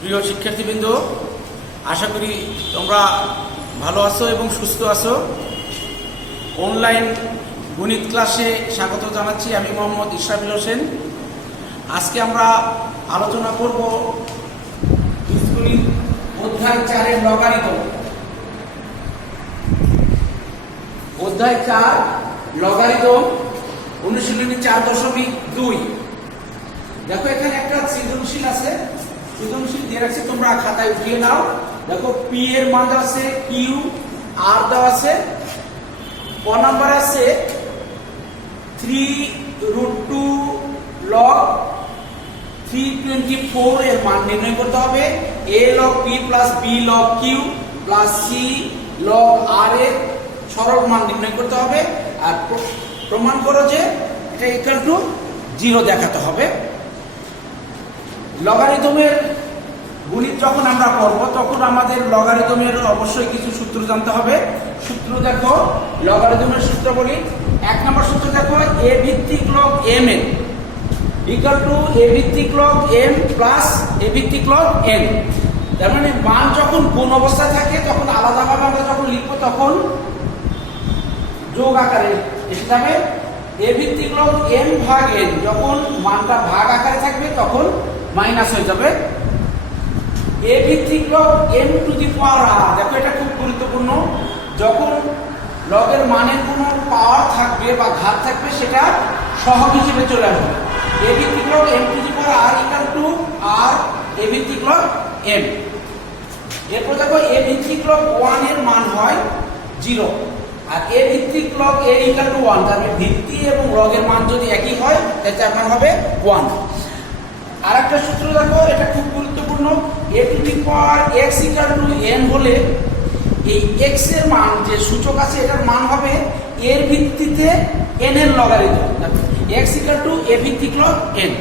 প্রিয় শিক্ষার্থীবৃন্দ, আশা করি তোমরা ভালো আছো এবং সুস্থ আছো। অনলাইন গণিত ক্লাসে স্বাগত জানাচ্ছি। আমি মোহাম্মদ ইশরাফিল হোসেন। আজকে আমরা আলোচনা করব বীজগণিত অধ্যায় 4-এর লগারিদম। অধ্যায় 4 লগারিদম, অনুশীলনী 4.2। দেখো এখানে একটা সৃজনশীল আছে, সৃজনশীল দিয়ে রাখছি, তোমরা খাতায় উঠিয়ে নাও। দেখো পি এর মান দেওয়া আছে, কিউ আর দেওয়া আছে, ক নাম্বার আছে 3√2 log 324 এর মান নির্ণয় করতে হবে। a log p plus b log q plus c log r এর সরল মান নির্ণয় করতে হবে। আর প্রমাণ করো যে এটা ইকুয়াল টু 0 দেখাতে হবে। লগারিদমের গণিত যখন আমরা করব তখন আমাদের লগারিদমের অবশ্যই কিছু সূত্র জানতে হবে। সূত্র দেখো, লগারিদমের সূত্র বলি। 1 নম্বর সূত্র দেখো, a ভিত্তিক log m n equal to a ভিত্তিক log m প্লাস a ভিত্তিক log n। তার মানে মান যখন কোন অবস্থায় থাকে তখন আলাদাভাবে আমরা যখন লিখবো তখন যোগ আকারে এসে যাবে। a ভিত্তিক log m ভাগ n, যখন মানটা ভাগ আকারে থাকবে তখন মাইনাস হয়ে যাবে। a ভিত্তিক log m two the power r, দেখো এটা খুব গুরুত্বপূর্ণ। যখন লগের মানের কোনো পাওয়ার থাকবে বা ঘাত থাকবে সেটা সহগ হিসেবে চলে আসবে। a ভিত্তিক log m two the power r equal to r a ভিত্তিক log m। এরপর দেখো a ভিত্তিক log 1 এর মান হয় 0 আর a ভিত্তিক log a ইকুয়াল টু 1। তার মানে ভিত্তি এবং লগের মান যদি একই হয় তাহলে তার মান হবে 1। আরেকটা সূত্র দেখো, এটা খুব গুরুত্বপূর্ণ। a two the power x equal to n হলে এই x এর মান যে সূচক আছে এটার মান হবে এর ভিত্তিতে n এর logarithm. x equal to a ভিত্তিক log n।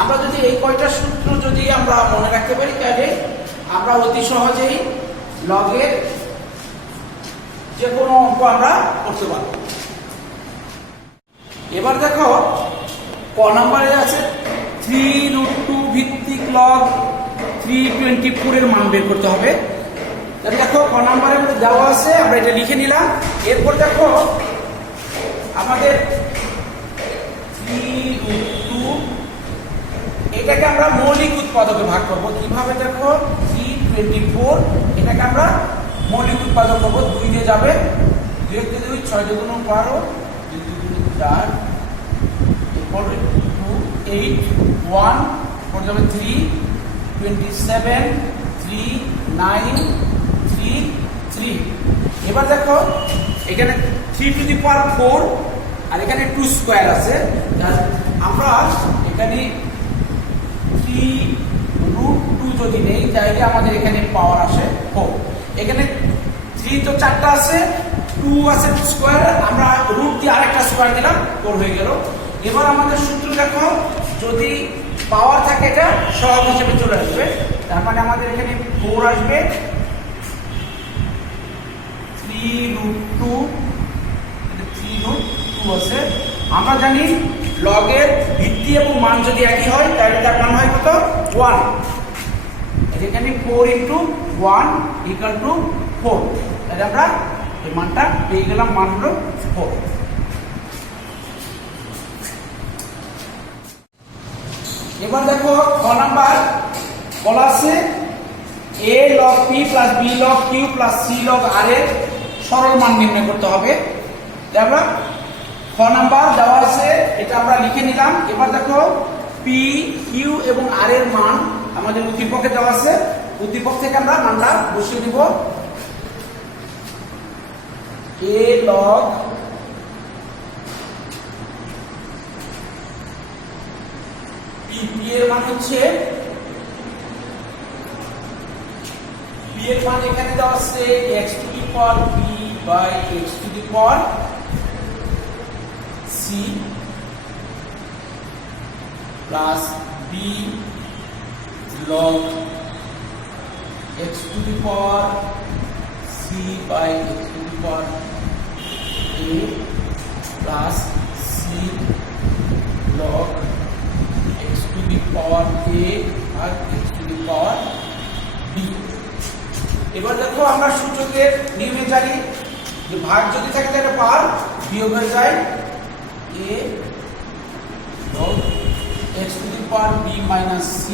আমরা যদি এই কয়টা সূত্র যদি আমরা মনে রাখতে পারি তাহলে আমরা অতি সহজেই লগের যে কোনো অঙ্ক আমরা করতে পারব। এবার দেখো ক নম্বরে আছে 3√2 ভিত্তিক log 324 এর মান বের করতে হবে। তাহলে দেখো ক নম্বরের মধ্যে দেওয়া আছে, আমরা এটা লিখে নিলাম। এরপর দেখো আমাদের 3√2 এটাকে আমরা মৌলিক উৎপাদকে ভাগ করব। কিভাবে দেখো 324 এটাকে আমরা মৌলিক উৎপাদক করব। 2 দিয়ে যাবে, 2 × 2 6 × 2 12, 2 × 2 4, এরপর 2 8 1 পর যাবে 3 27 3 9 3 3। এবার দেখো এখানে 3 টু দি পাওয়ার 4 আর এখানে 2 স্কয়ার আছে। আমরা এখানে 3√2 যদি নেই তাহলে আমাদের এখানে পাওয়ার আসে 4। এখানে 3 তো 4টা আছে, 2 আছে স্কয়ার, আমরা রুট দিয়ে আরেকটা স্কয়ার দিলাম, 4 হয়ে গেল। এবার আমাদের সূত্র দেখো, যদি পাওয়ার থাকে এটা সহগ হিসেবে চলে আসবে। তার মানে আমাদের এখানে 4 আসবে, 3√2 আছে। আমরা জানি লগের ভিত্তি এবং মান যদি একই হয় তাহলে তার মান হয় কত? 1। এখানে 4 × 1 ইকুয়াল টু 4। তাহলে আমরা এই মানটা পেয়ে গেলাম, মান হলো 4। এবার দেখো ক নাম্বার বলা আছে a log p plus b log q plus c log r এর সরল মান নির্ণয় করতে হবে। আমরা খ নাম্বার দেওয়া আছে, এটা আমরা লিখে নিলাম। এবার দেখো p q এবং r এর মান আমাদের উদ্দীপকে দেওয়া আছে। উদ্দীপক থেকে আমরা মানটা বসিয়ে দিব। a log p এর মান হচ্ছে, p এর মান এখানে দেওয়া আছে x to the power b by x to the power c plus b log x to the power c by x to the power a plus c log x to the power a আর x to the to the power B. এবার দেখো আমরা সূচকের নিয়মে জানি যে ভাগ যদি থাকে তাহলে পাওয়ার বিয়োগ হয়ে যায় a log x to the power b minus c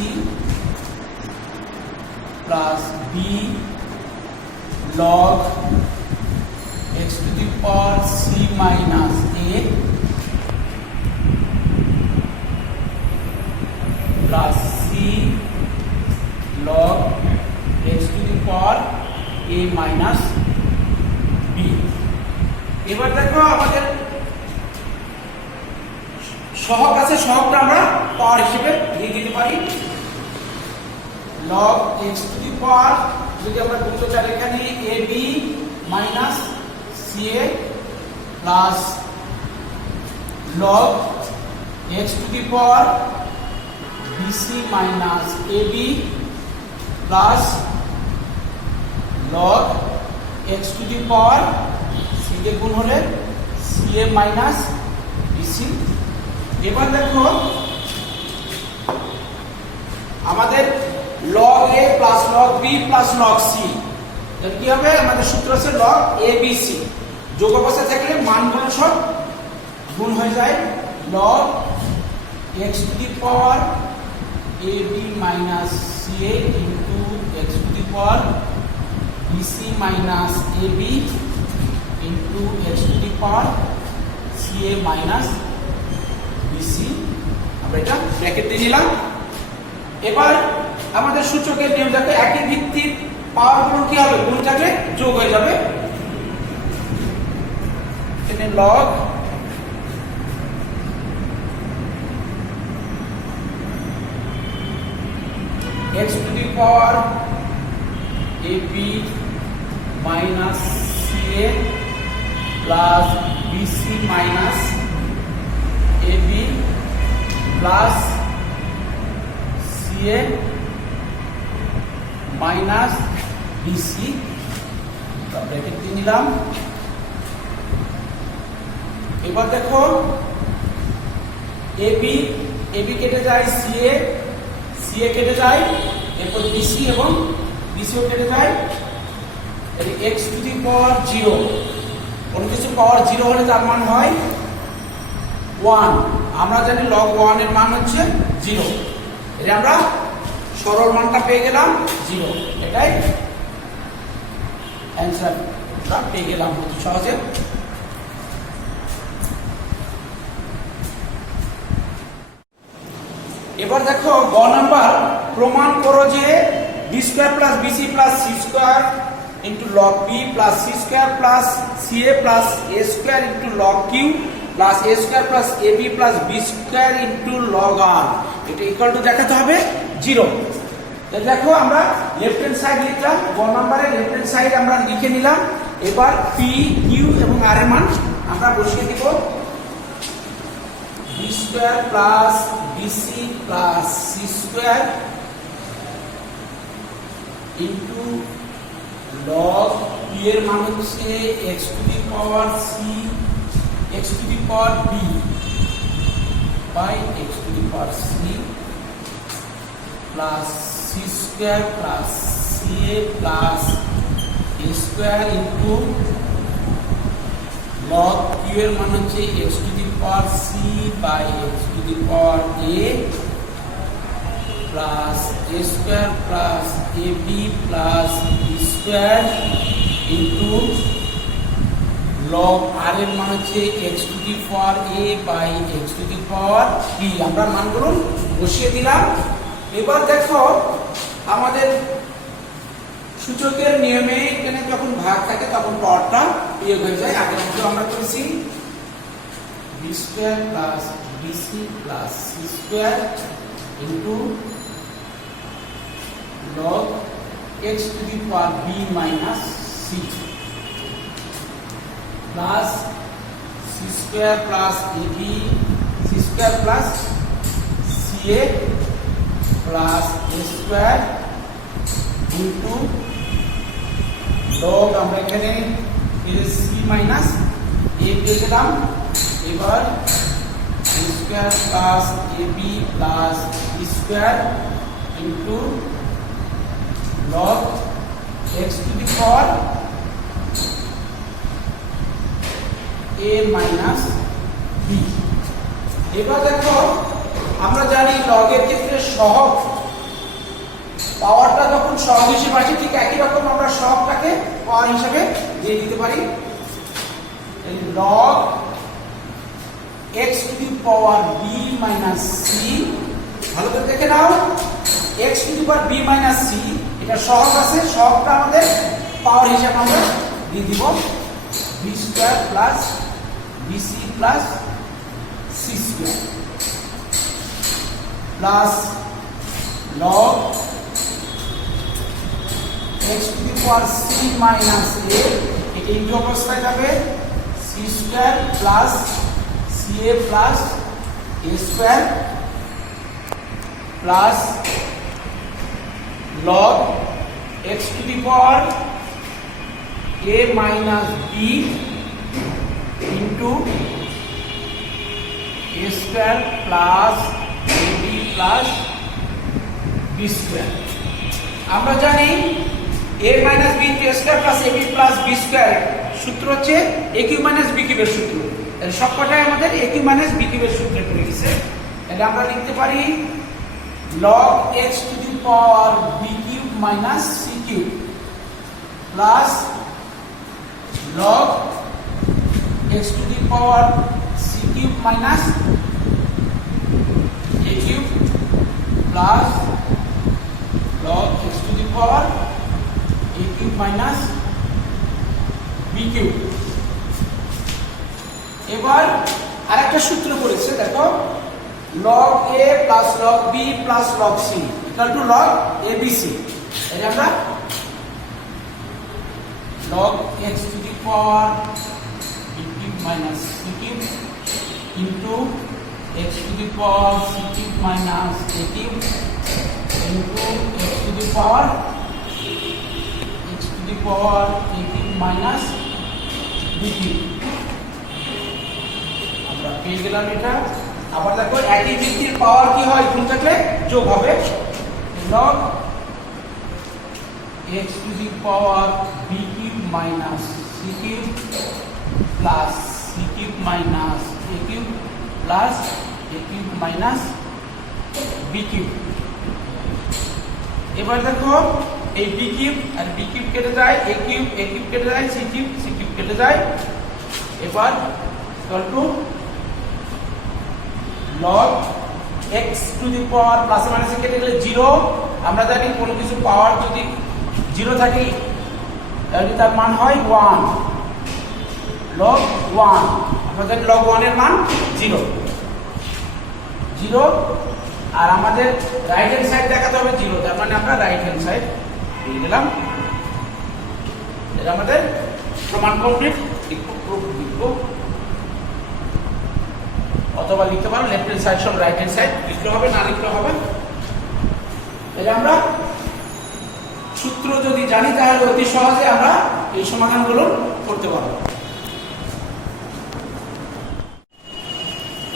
plus b log x to the power c minus a plus c log x to the power a minus b। এবার দেখো আমাদের সহগ আছে, সহগটা আমরা পাওয়ার হিসেবে দিয়ে দিতে পারি। log x to the power যদি আমরা বলতে চাই এখানে ab minus ca plus log x to the power bc minus ab plus log x to the power c কে গুণ হলে ca minus bc। এবার দেখো আমাদের log a plus log b plus log c তাহলে কি হবে, আমাদের সূত্র আছে log a b c, যোগ অবস্থা থাকলে মানগুলো সব গুণ হয়ে যায়। log x to the power ab minus ca into x to the power bc minus ab into x to the power ca minus bc, আমরা এটা ব্র্যাকেট দিয়ে নিলাম। এবার আমাদের সূচকের নিয়ম দেখো একই ভিত্তির পাওয়ারগুলো কি হবে, গুণ থাকলে যোগ হয়ে যাবে। এখানে log x to the power ab minus ca plus bc minus ab plus ca minus bc bracket দিয়ে নিলাম। এবার দেখো ab কেটে যায়, ca কেটে যায়, এরপর bc এবং bc ও কেটে যায়। x to the power 0, কোন কিছু পাওয়ার 0 হলে তার মান হয় 1। আমরা জানি log 1 এর মান হচ্ছে 0, এটা আমরা সরল মানটা পেয়ে গেলাম 0, এটাই অ্যানসার আমরা পেয়ে গেলাম সহজে। এবার দেখো গ নাম্বার, প্রমাণ করো যে b square plus bc plus c square into log b plus c square plus ca plus a square into log q plus a square plus ab plus b square into log r এটা equal to দেখাতে হবে 0। তাহলে দেখো আমরা left hand side লিখলাম, গ নম্বরে left hand side আমরা লিখে নিলাম। এবার p q এবং r এর মান আমরা বসিয়ে দিব। b square plus bc plus c square into log p এর মান হচ্ছে x to the power c x to the power b by x to the power c plus c square plus ca plus a square into log q এর মান হচ্ছে x to the power c by x to the power a plus a square plus ab plus b square into log r এর মান হচ্ছে x to the power a by x to the power b। আমরা মানগুলো বসিয়ে দিলাম। এবার দেখো আমাদের সূচকের নিয়মে এখানে যখন ভাগ থাকে তখন পাওয়ারটা বিয়োগ হয়ে যায়। আগের মতো আমরা করেছি b square plus bc plus c square into log x to the power b minus c plus c square plus ab c square plus ca plus a square into log আমরা এখানে c minus a পেয়ে গেলাম। এবার a square plus ab plus b square into log x to the power a minus b। এবার দেখো আমরা জানি log এর ক্ষেত্রে সহগ পাওয়ারটা যখন সহগ হিসেবে আসে ঠিক একই রকম আমরা সহগটাকে পাওয়ার হিসেবে দিয়ে দিতে পারি log x to the power b minus c। ভালো করে দেখে নাও x to the power b minus c এটা সহগ আছে, সহগটা আমাদের পাওয়ার হিসেবে আমরা দিয়ে দিব b square plus bc plus c square plus log x to the power c minus a এটা ইনটু অবস্থায় যাবে c square plus ca plus a square plus log x to the power a minus b into a square plus ab plus b square। আমরা জানি a minus b into a square plus ab plus b square সূত্র হচ্ছে a cube minus b cube এর সূত্র। তাহলে সবকটাই আমাদের a cube minus b cube এর সূত্রে পড়ে গেছে। তাহলে আমরা লিখতে পারি log x to the power b cube minus c cube plus log x to the power c cube minus a cube plus log x to the power a cube minus b cube। এবার আরেকটা সূত্র পড়েছে দেখো log a plus log b plus log c equal to log abc। এটা আমরা log x to the power b cube minus c cube into x to the power c cube minus a cube into x to the power a cube minus b cube। আমরা পেয়ে গেলাম এটা। আবার দেখো একই ভিত্তির পাওয়ার কি হয় গুণ থাকলে যোগ হবে log x to the power b cube minus c cube plus c cube minus a cube plus a cube minus b cube। এবার দেখো এই b cube আর b cube কেটে যায়, a cube কেটে যায়, c cube কেটে যায়। এবার equal to log x to the power plus মাইনাসে কেটে গেলে 0। আমরা জানি কোনো কিছু পাওয়ার যদি 0 থাকে তাহলে তার মান হয় 1 log 1। আমরা জানি log 1 এর মান 0 আর আমাদের রাইট হ্যান্ড সাইড দেখাতে হবে 0, তার মানে আমরা রাইট হ্যান্ড সাইড দিয়ে দিলাম। এটা আমাদের প্রমাণ কমপ্লিট। লিখবো অথবা লিখতে পারো লেফট হ্যান্ড সাইড সব রাইট হ্যান্ড সাইড লিখতে হবে, না লিখতে হবে। এটা আমরা সূত্র যদি জানি তাহলে অতি সহজে আমরা এই সমাধানগুলো করতে পারবো।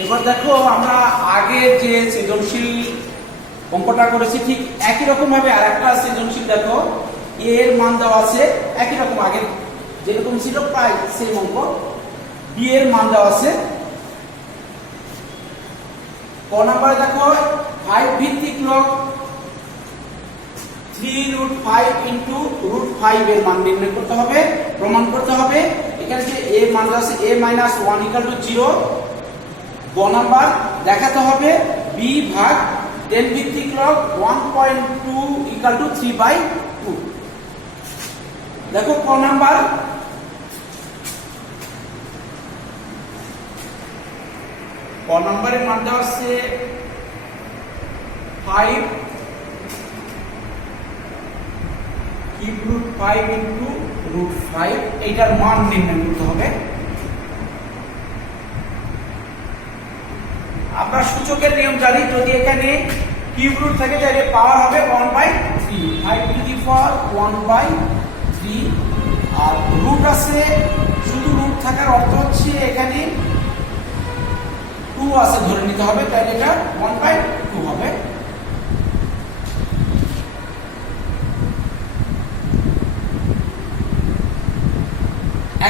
এবার দেখো আমরা আগে যে সৃজনশীল অঙ্কটা করেছি ঠিক একই রকম ভাবে আরেকটা সৃজনশীল দেখো এর মান দেওয়া আছে একই রকম আগে যেরকম ছিল প্রায় সেম অঙ্ক। বি এর মান দেওয়া আছে ক নম্বরে দেখো 5 ভিত্তিক লগ 3√5 ইনটু √5 এর মান নির্ণয় করতে হবে, প্রমাণ করতে হবে। এখানে যে a মান দেওয়া আছে a - 1 = 0। গ নাম্বার দেখাতে হবে b ভাগ 10 ভিত্তিক লগ 1.2 = 3/2। দেখো ক নাম্বার নম্বরের মান দেওয়া আছে 5 √5 ইনটু √5 এইটার মান নির্ণয় করতে হবে। আমরা সূচকের নিয়ম জানি, যদি এখানে কিউব রুট থাকে তাহলে পাওয়ার হবে 1/3 5 to the power 1/3। R root আছে, শুধু রুট থাকার অর্থ হচ্ছে এখানে 2 আছে ধরে নিতে হবে, তাহলে এটা 1/2 হবে।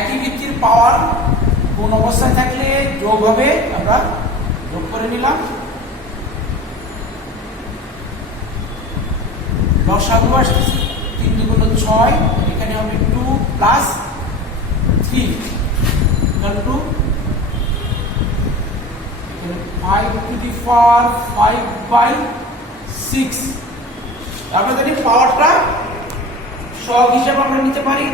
একই ভিত্তির পাওয়ার কোন অবস্থায় থাকলে যোগ হবে আমরা যোগ করে নিলাম। লসাগু আসতেছে 3 দুগুণ 6, এখানে হবে 2 plus 3 equal to 5 to the power 5/6। আমরা জানি পাওয়ারটা সহগ হিসেবে আমরা নিতে পারি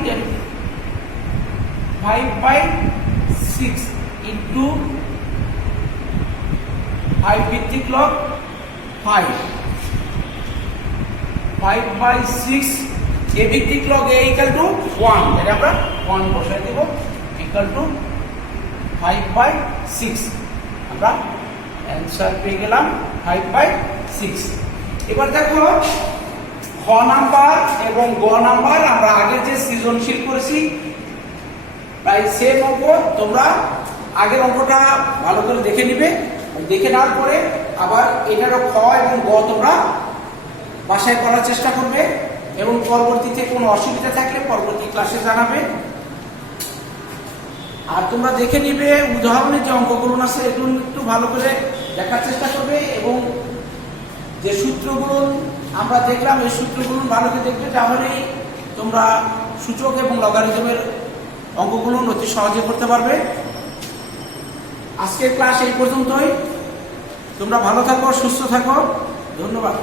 5/6 ইন্টু 5 ভিত্তিক লগ 5/6 এ ভিত্তিক লগ এ ইকুয়াল টু 1, এটা আমরা 1 বসাই দেব ইকুয়াল টু 5/6। আমরা অ্যান্সার পেয়ে গেলাম 5/6। এবার দেখো খ নাম্বার এবং গ নাম্বার আমরা আগে যে সৃজনশীল করেছি প্রায় সেম অঙ্ক। তোমরা আগের অঙ্কটা ভালো করে দেখে নিবে, দেখে নেওয়ার পরে আবার এটারও খ এবং গ তোমরা বাসায় করার চেষ্টা করবে এবং পরবর্তীতে কোনো অসুবিধা থাকলে পরবর্তী ক্লাসে জানাবে। আর তোমরা দেখে নিবে উদাহরণের যে অঙ্কগুলো আছে এগুলো একটু ভালো করে দেখার চেষ্টা করবে এবং যে সূত্রগুলো আমরা দেখলাম এই সূত্রগুলো ভালো করে দেখবে, তাহলেই তোমরা সূচক এবং লগারিদমের অঙ্কগুলো অতি সহজে করতে পারবে। আজকের ক্লাস এই পর্যন্তই। তোমরা ভালো থাকো, সুস্থ থাকো, ধন্যবাদ।